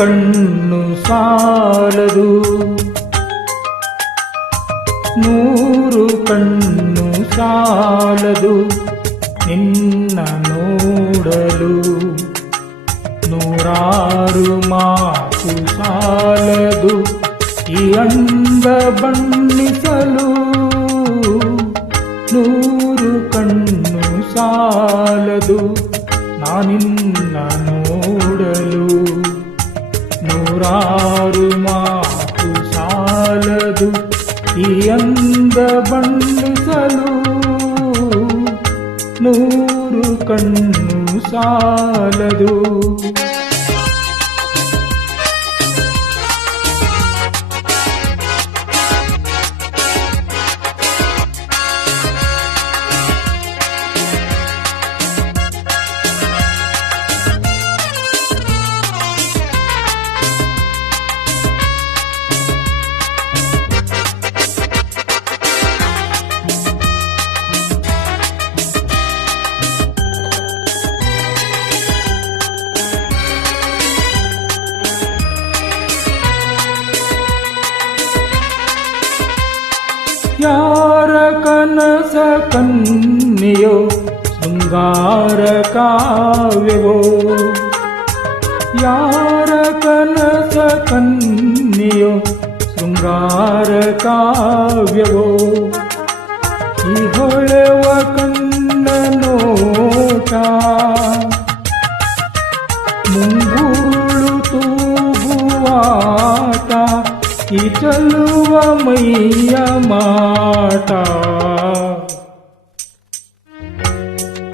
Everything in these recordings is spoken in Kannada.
ಕಣ್ಣು ಸಾಲದು, 100 ಕಣ್ಣು ಸಾಲದು ನಿನ್ನ ನೋಡಲು, 100 ಮಾತು ಸಾಲದು ಈ ಅಂದ ಬಣ್ಣಿಸಲು, 100 ಕಣ್ಣು ಸಾಲದು ನಾನಿನ್ನ ನೋಡಲು, 100 ಮಾತು ಸಾಲದು ಈ ಅಂದ ಬಣ್ಣಿಸಲು, 100 ಕಣ್ಣು ಸಾಲದು. ಯಾರ ಕನಸ ಕನ್ಯೆಯೋ ಶೃಂಗಾರ ಕಾವ್ಯವೋ, ಯಾರ ಕನಸ ಕನ್ಯೆಯೋ ಶೃಂಗಾರ ಕಾವ್ಯವೋ, ಈ ಹೊಳೆವ ಕಣ್ಣ ನೋಟ ಮುಂಗುರುಳು ತೂಗುವಾಟ, ಈ ಚಲುವ ಮೈಯ ಮಾಟ,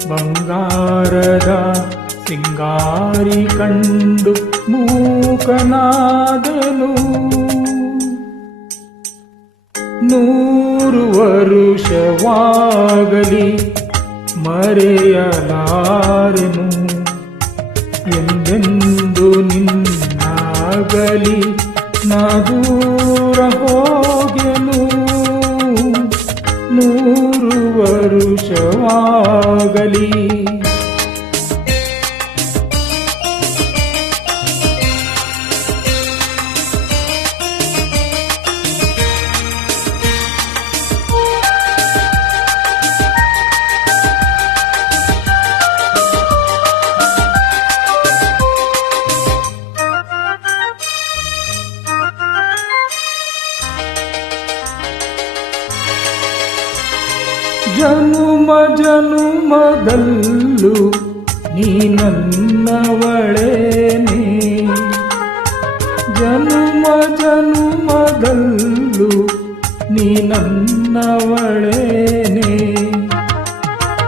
ಬಂಗಾರದ ಸಿಂಗಾರಿ ಕಂಡು ಮೂಕನಾದನು, 100 ವರುಷವಾಗಲಿ ಮರೆಯಲಾರೆನು, ಎಂದೆಂದು ನಿನ್ನಾಗಲಿ ನಾ ದೂರ ಹೋಗೆನು, 100 ವರುಷವಾಗಲಿ. ಜನುಮ ಜನುಮದಲ್ಲೂ ನೀ ನನ್ನವಳೇನೆ, ಜನುಮ ಜನುಮದಲ್ಲೂ ನೀ ನನ್ನವಳೇನೆ,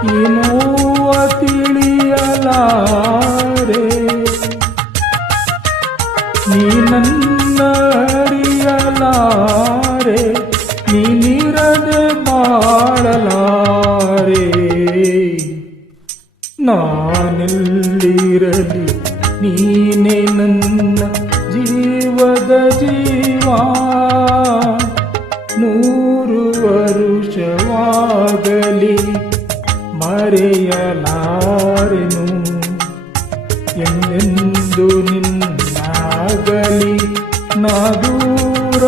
ಈ ನೋವ ತಿಳಿಯಲಾರೆ, ನೀ ನನ್ನ ಅರಿಯಲಾರೆ, ನೀನಿರದೆ ಬಾಳಲಾರೆ, ನಾನೆಲ್ಲಿರಲಿ ನೀನೇ ನನ್ನ ಜೀವದ ಜೀವ, 100 ವರುಷವಾಗಲಿ ಮರೆಯಲಾರೆನು, ಎಂದೆಂದು ನಿನ್ನಾಗಲಿ ನಾ ದೂರ